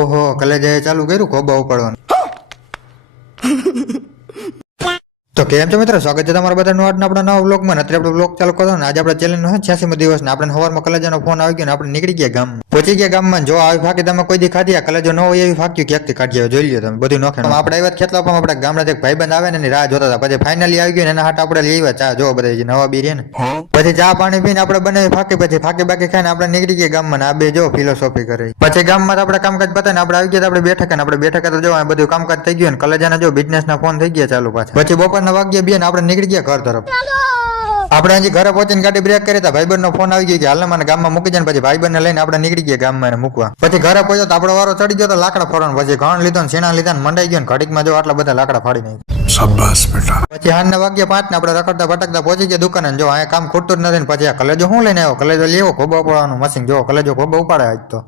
ઓહો કલેજાએ ચાલુ કર્યું ખોબા ઉપાડવાનું. તો કેમ છો મિત્રો, સ્વાગત છે તમારા બધાનું આજના આપણા નવા વ્લોગમાં. અત્યારે આપણે વ્લોગ ચાલુ કરવાનો. આજે આપણે ચેલેન્જ નો 86મો દિવસ ને આપણે સવારમાં કલેજાનો ફોન આવી ગયો ને આપણે નીકળી ગયા ગામમાં. પહોંચી ગયા ગામમાં. જો આવી ફાકી તમે કોઈ દી ખાધી કલેજો ન હોય એવી ફાક્યું ક્યાંકથી કાઢી આવે, જોઈ લ્યો તમે બધું નોખે. આપણે આવ્યા ખેતલા પણ આપણે ગામડા એક ભાઈબંધ આવે ને રાહ જોતા હતા. પછી ફાઇનલી આવી ગયું ને એના હાટ આપણે લઈ આવ્યા ચા. જો બધા નવા બી રે ને પછી ચા પાણી પીને આપણે બનાવી ફાકી. પછી ફાકી બાકી ખાઈને આપણે નીકળી ગયા ગામમાં. આ બે જો ફિલોસોફી કરે. પછી ગામમાં આપણે કામકાજ પતાય ને આપણે આવી ગયા. આપણે બેઠક ને આપણે બેઠક તો જો બધું કામકાજ થઈ ગયું ને કલેજાના જો બિઝનેસ ના ફોન થઈ ગયા ચાલુ પાછા. પછી બપોરના વાગ્યા બે ને આપણે નીકળી ગયા ઘર તરફ. આપણે હજી ઘરે પહોંચીને ગાડી બ્રેક કરી હતા. ભાઈબંધ નો ફોન આવી ગયો કે હાલ મને ગામમાં મૂકી જાય. પછી ભાઈબંધ ને લઈને આપણે નીકળી ગયા ગામમાં મૂકવા. પછી ઘરે પહોંચ્યો તો આપણો વારો ચડી ગયો તો લાકડા ફોડવાનો. પછી ઘણ લીધો ને સીણા લીધા ને મંડાઈ ગયો ને ઘડીકમાં જો આટલા બધા લાકડા ફાડી નાખ્યા. શાબાશ બેટા. પછી હાંજના વાગ્યા 5 ને આપણે રખડતા ભટકતા પહોંચી ગયા દુકાને. જો અહીંયા કામ ખૂટતું જ નથી ને પછી આ કલેજો શું લઈને આવ્યો. કલેજો લેવો ખોબા ઉપાડવાનું મશીન. જો કલેજો ખોબા ઉપાડે આજ તો.